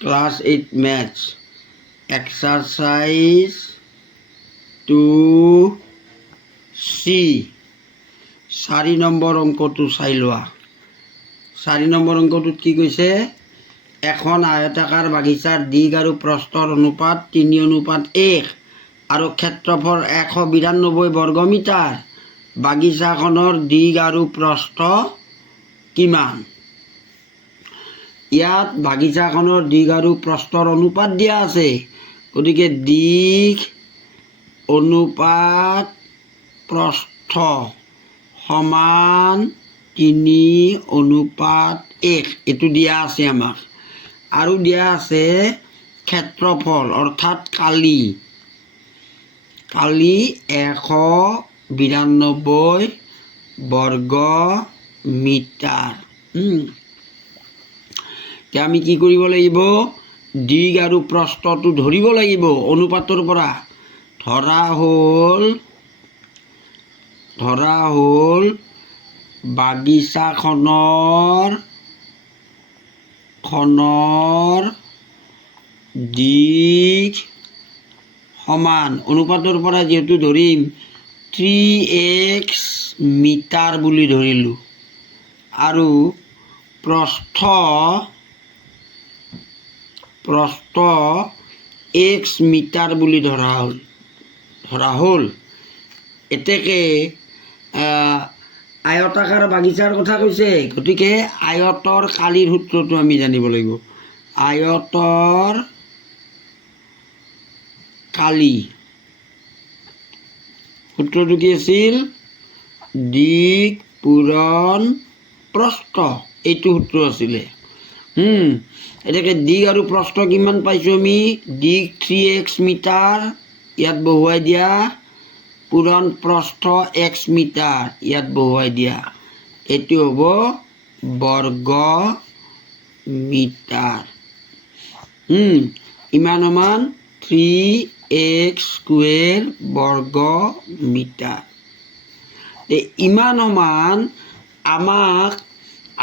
Class 8 maths exercise 2C 4 number অংকটো চাই লোৱা। 4 নম্বৰ অংকটোত কি কৈছে? এখন আয়তাকাৰ বাগিচাৰ দিগ আৰু প্ৰস্থৰ অনুপাত 3:1 আৰু ক্ষেত্ৰফল 192 বৰ্গমিটাৰ। বাগিচাখনৰ দিগ আৰু প্ৰস্থ কিমান? ইয়াত বাগিচাখনৰ দিগ আৰু প্ৰস্থৰ অনুপাত দিয়া আছে, গতিকে দিগ অনুপাত প্ৰস্থ সমান 3:1 এইটো দিয়া আছে আমাক। আৰু দিয়া আছে ক্ষেত্ৰফল অৰ্থাৎ কালি 192 বৰ্গ মিটাৰ। এতিয়া আমি কি কৰিব লাগিব? দিগ আৰু প্ৰস্থটো ধৰিব লাগিব অনুপাতৰ পৰা। ধৰা হ'ল বাগিচাখনৰ দিগ সমান অনুপাতৰ পৰা যেহেতু ধৰিম 3x মিটাৰ বুলি ধৰিলোঁ, আৰু প্ৰস্থ x মিটাৰ বুলি ধৰা হ'ল। এতেকে আয়তাকাৰ বাগিচাৰ কথা কৈছে, গতিকে আয়তৰ কালিৰ সূত্ৰটো আমি জানিব লাগিব। আয়তৰ কালি সূত্ৰটো কি আছিল? দিগ পূৰণ প্ৰস্থ, এইটো সূত্ৰ আছিলে। এতেকে দিগ আৰু প্ৰস্থ কিমান পাইছোঁ আমি? দিগ 3x মিটাৰ, ইয়াত বহুৱাই দিয়া, পূৰণ প্ৰস্থ x মিটাৰ, ইয়াত বহুৱাই দিয়া। এইটো হ'ব বৰ্গ মিটাৰ। ইমান সমান 3x স্কুৱেৰ বৰ্গ মিটাৰ। ইমান সমান আমাক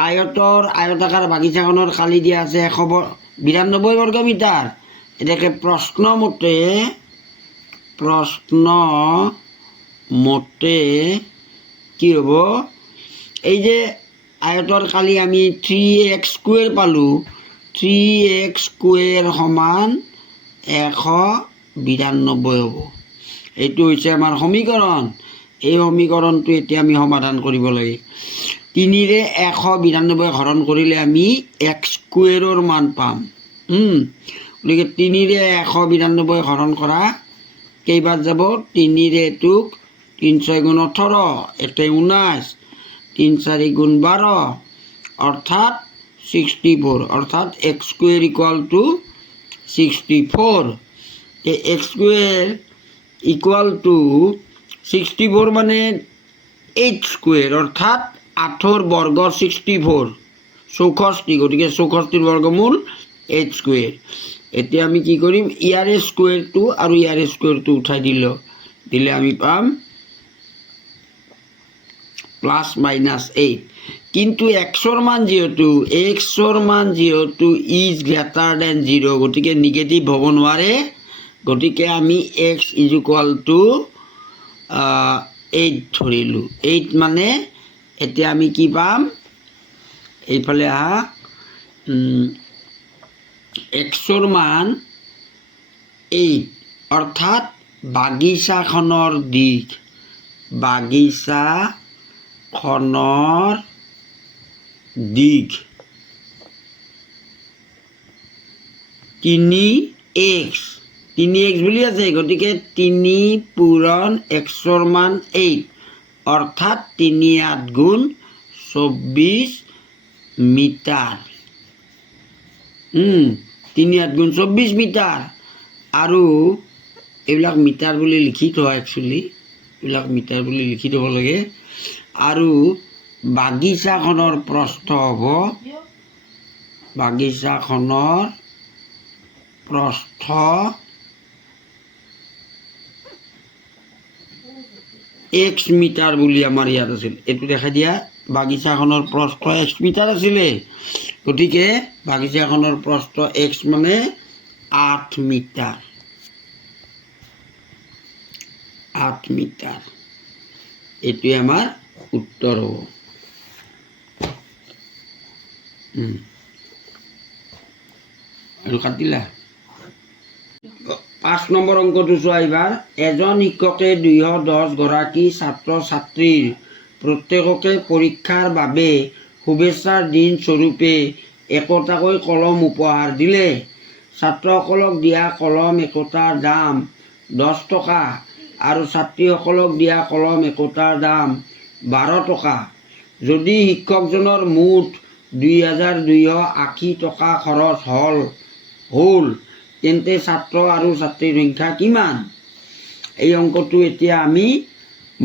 আয়তাকাৰ বাগিচাখনৰ কালি দিয়া আছে 192 বৰ্গ মিটাৰ। এতেকে প্ৰশ্ন মতে কি হ'ব? এই যে আয়তৰ কালি আমি 3x স্কুৱেৰ পালোঁ, 3x স্কুৱেৰ সমান 192 হ'ব। এইটো হৈছে আমাৰ সমীকৰণ। এই সমীকৰণটো এতিয়া আমি সমাধান কৰিব লাগে। 3ৰে 192 হৰণ কৰিলে আমি x স্কুৱেৰৰ মান পাম। গতিকে 3ৰে 192 হৰণ কৰা কেইবাৰ যাব? 3ৰে এইটোক 3 6 গুণ 18, 1 19, 3 4 গুণ 12 অৰ্থাৎ 64, অৰ্থাৎ x square equal to 64। x square equal to 64 মানে 8 স্কুৱেৰ, অৰ্থাৎ 8ৰ বৰ্গ 64, 64, গতিকে 64ৰ বৰ্গমূল 8 স্কুৱেৰ। এতিয়া আমি কি কৰিম? ইয়াৰে স্কুৱেৰটো আৰু ইয়াৰে স্কুৱেৰটো উঠাই দিলে আমি পাম +-8। কিন্তু xৰ মান যিহেতু ইজ গ্ৰেটাৰ দেন 0, গতিকে নিগেটিভ হ'ব নোৱাৰে। গতিকে আমি x ইজ ইকুৱেল টু 8 ধৰিলোঁ। 8 মানে এতিয়া আমি কি পাম? এইফালে আহা, xৰ মান 8, অৰ্থাৎ বাগিচাখনৰ দিগ 3x বুলি আছে, গতিকে 3 পূৰণ xৰ মান 8, অৰ্থাৎ 3 8 গুণ 24 মিটাৰ। 3 8 গুণ 24 মিটাৰ। আৰু এইবিলাক মিটাৰ বুলি লিখি থোৱা, একচুৱেলি এইবিলাক মিটাৰ বুলি লিখি থ'ব লাগে। আৰু বাগিচাখনৰ প্ৰস্থ হ'ব, বাগিচাখনৰ প্ৰস্থ x মিটাৰ বুলি আমাৰ ইয়াত আছিল। এইটো দেখাই দিয়া, বাগিচাখনৰ প্ৰস্থ x মিটাৰ আছিলে। গতিকে বাগিচাখনৰ প্ৰস্থ x মানে 8 মিটাৰ। 8 মিটাৰ এইটোৱে আমাৰ উত্তৰ হ'ব। আৰু কাটিলা 5 নম্বৰ অংকটো চোৱা এইবাৰ। এজন শিক্ষকে 210 গৰাকী ছাত্ৰ ছাত্ৰীৰ প্ৰত্যেককে পৰীক্ষাৰ বাবে শুভেচ্ছাৰ দিন স্বৰূপে একোটাকৈ কলম উপহাৰ দিলে। ছাত্ৰসকলক দিয়া কলম একোটাৰ দাম 10 টকা আৰু ছাত্ৰীসকলক দিয়া কলম একোটাৰ দাম 12 টকা। যদি শিক্ষকজনৰ মুঠ 2280 টকা খৰচ হ'ল তেন্তে ছাত্ৰ আৰু ছাত্ৰীৰ সংখ্যা কিমান? এই অংকটো এতিয়া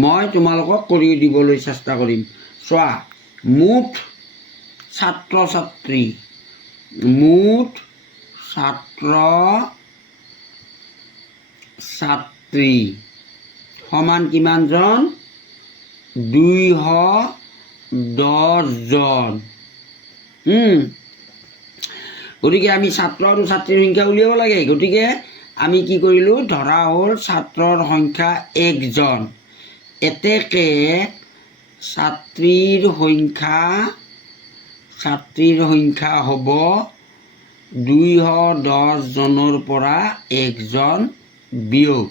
মই তোমালোকক কৰি দিবলৈ চেষ্টা কৰিম। চোৱা, মুঠ ছাত্ৰ ছাত্ৰী সমান কিমানজন? 210 জন। গতিকে আমি ছাত্ৰ আৰু ছাত্ৰীৰ সংখ্যা উলিয়াব লাগে। গতিকে আমি কি কৰিলোঁ? ধৰা হ'ল ছাত্ৰৰ সংখ্যা 1 জন, এতেকে ছাত্ৰীৰ সংখ্যা হ'ব 210 জনৰ পৰা 1 জন বিয়োগ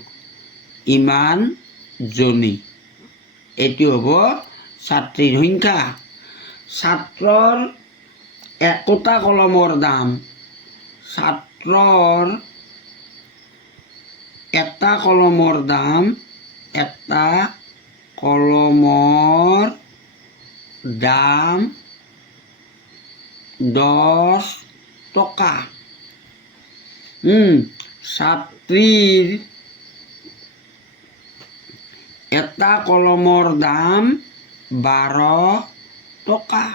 ইমানজনী। এইটো হ'ব ছাত্ৰীৰ সংখ্যা। ছাত্ৰৰ একোটা কলমৰ দাম, ছাত্ৰৰ এটা কলমৰ দাম 10 টকা। ছাত্ৰীৰ এটা কলমৰ দাম 12 টকা।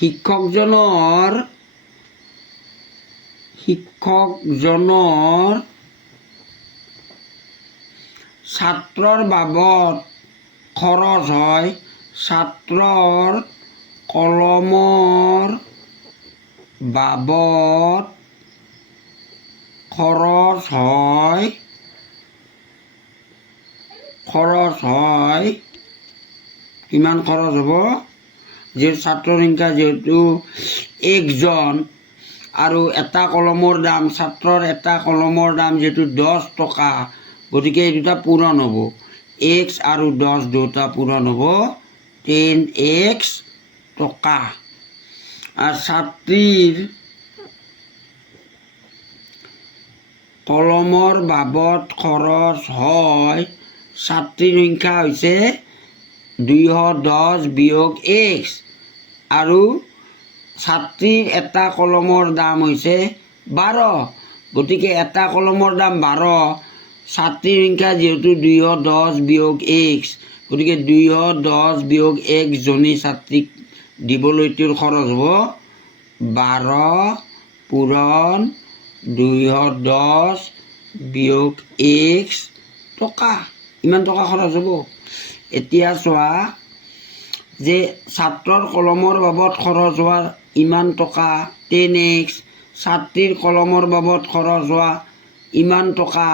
শিক্ষকজনৰ ছাত্ৰৰ বাবদ খৰচ হয়, ছাত্ৰৰ কলমৰ বাবদ খৰচ হয় কিমান খৰচ হ'ব? যে ছাত্ৰৰ সংখ্যা যিহেতু 1 জন আৰু এটা কলমৰ দাম, ছাত্ৰৰ এটা কলমৰ দাম যিহেতু 10 টকা, গতিকে এই দুটা পূৰণ হ'ব। x আৰু 10 দুটা পূৰণ হ'ব 10x টকা। আৰু ছাত্ৰীৰ কলমৰ বাবদ খৰচ হয়, ছাত্ৰীৰ সংখ্যা হৈছে 210 বিয়োগ x আৰু ছাত্ৰীৰ এটা কলমৰ দাম হৈছে 12। গতিকে এটা কলমৰ দাম 12, ছাত্ৰীৰ সংখ্যা যিহেতু 210 বিয়োগ x, গতিকে 210 বিয়োগ 1 জনী ছাত্ৰীক দিবলৈ তেওঁৰ খৰচ হ'ব 12 পূৰণ 210 বিয়োগ x টকা। ইমান টকা খৰচ হ'ব। এতিয়া চোৱা যে ছাত্ৰৰ কলমৰ বাবদ খৰচ হোৱা ইমান টকা 10x, ছাত্ৰীৰ কলমৰ বাবদ খৰচ হোৱা ইমান টকা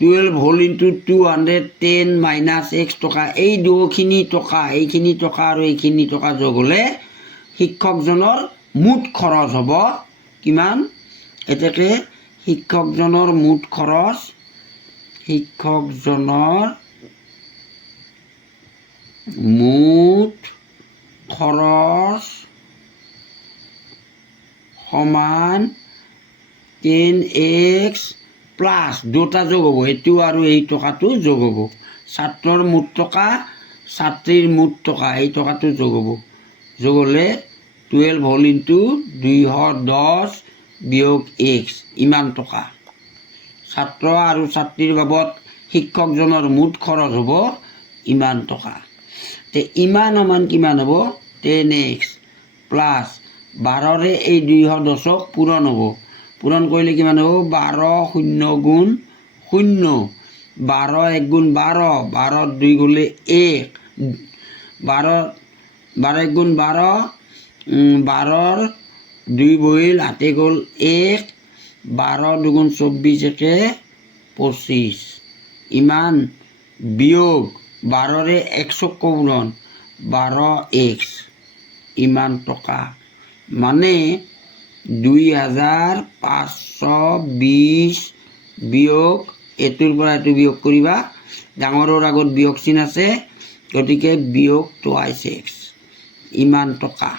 12 whole into 210 minus x টকা। এই দুখিনি টকা, এইখিনি টকা আৰু এইখিনি টকা যোগ হ'লে শিক্ষকজনৰ মুঠ খৰচ হ'ব কিমান? এতেকে শিক্ষকজনৰ মুঠ খৰচ সমান 10x প্লাছ দুটা যোগ হ'ব, এইটো আৰু এই টকাটো যোগ হ'ব। ছাত্ৰৰ মুঠ টকা, ছাত্ৰীৰ মুঠ টকা, এই টকাটো যোগ হ'ব। যোগ হ'লে 12 whole into 210 বিয়োগ x ইমান টকা। ছাত্ৰ আৰু ছাত্ৰীৰ বাবদ শিক্ষকজনৰ মুঠ খৰচ হ'ব ইমান টকা। ইমান সমান কিমান হ'ব? 10x প্লাছ 12ৰে এই 210ক পূৰণ হ'ব। পূৰণ কৰিলে কিমান হ'ব? 12 0 গুণ 0, 12 1 গুণ 12, 12 2 গ'লে 1, 12 গুণ 12, 12ৰ 2 বহিল, হাতে গ'ল 1, 12 দুগুণ 24, একে 25, ইমান বিয়োগ 12ৰে 100 পূৰণ 12x, ইমান টকা। মানে 2520 বিয়োগ এইটোৰ পৰা এইটো বিয়োগ কৰিবা, ডাঙৰৰ আগত বিয়োগ চিন আছে, গতিকে বিয়োগ 2x, ইমান টকা।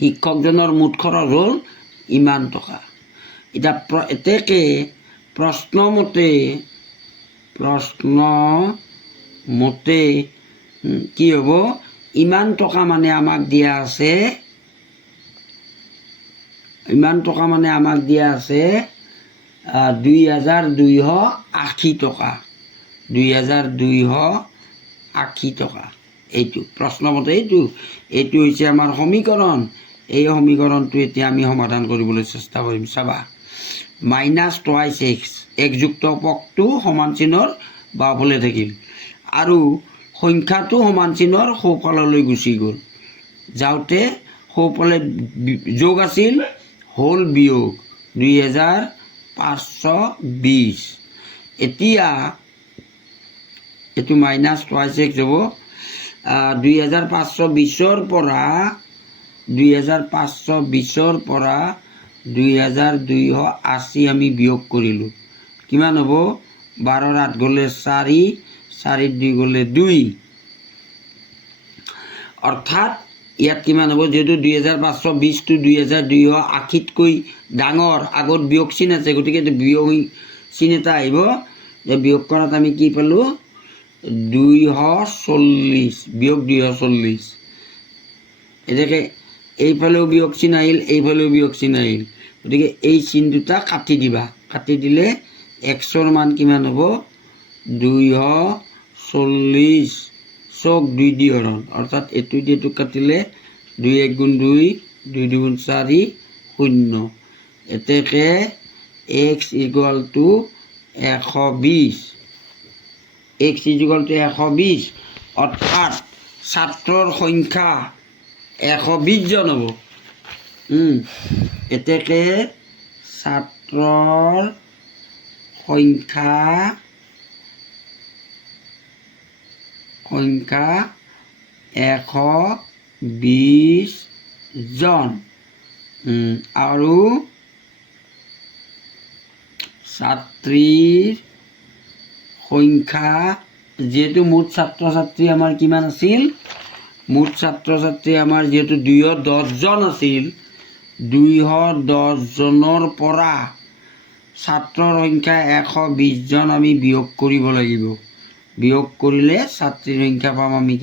শিক্ষকজনৰ মুঠ খৰচ হ'ল ইমান টকা। এতিয়া এতেকে প্ৰশ্নমতে কি হ'ব, ইমান টকা মানে আমাক দিয়া আছে, ইমান টকা মানে আমাক দিয়া আছে 2280 টকা, 2280 টকা। এইটো প্ৰশ্নমতে এইটো হৈছে আমাৰ সমীকৰণ। এই সমীকৰণটো এতিয়া আমি সমাধান কৰিবলৈ চেষ্টা কৰিম। চাবা, -2x, একযুক্ত পক্ষটো সমান চিনৰ বাওঁফালে থাকিল আৰু সংখ্যাটো সমান চিনৰ সোঁফাললৈ গুচি গ'ল। যাওঁতে সোঁফালে যোগ আছিল, হ'ল বিয়োগ 2520। এতিয়া এইটো -2x হ'ব। 2520ৰ পৰা 2280 আমি বিয়োগ কৰিলোঁ। কিমান হ'ব? 12ৰ 8 গ'লে 4, 4ৰ 2 গ'লে 2। অৰ্থাৎ ইয়াত কিমান হ'ব? যিহেতু 2520টো 2280তকৈ ডাঙৰ, আগত বিয়োগ চিন আছে, গতিকে বিয়োগ চিন এটা আহিব। বিয়োগ কৰাত আমি কি পালোঁ? 240, বিয়োগ 240। এনেকৈ এইফালেও বিয়োগ চিন আহিল, এইফালেও বিয়োগ চিন আহিল, গতিকে এই চিন দুটা কাটি দিবা। কাটি দিলে xৰ মান কিমান হ'ব? 240 চক 2 দি হৰণ, অৰ্থাৎ এইটো দি এইটো কাটিলে 2 1 গুণ 2, 2 2 গুণ 4, 0। এতেকে x = 120, x = 120, অৰ্থাৎ ছাত্ৰৰ সংখ্যা 120 জন হ'ব। এতেকে ছাত্ৰৰ সংখ্যা 120 জন আৰু ছাত্ৰীৰ সংখ্যা, যিহেতু মুঠ ছাত্ৰ ছাত্ৰী আমাৰ কিমান আছিল? মুঠ ছাত্ৰ ছাত্ৰী আমাৰ যিহেতু 210 জন আছিল, 210 জনৰ পৰা ছাত্ৰৰ সংখ্যা 120 জন আমি বিয়োগ কৰিব লাগিব। বিয়োগ কৰিলে ছাত্ৰীৰ সংখ্যা পাম আমি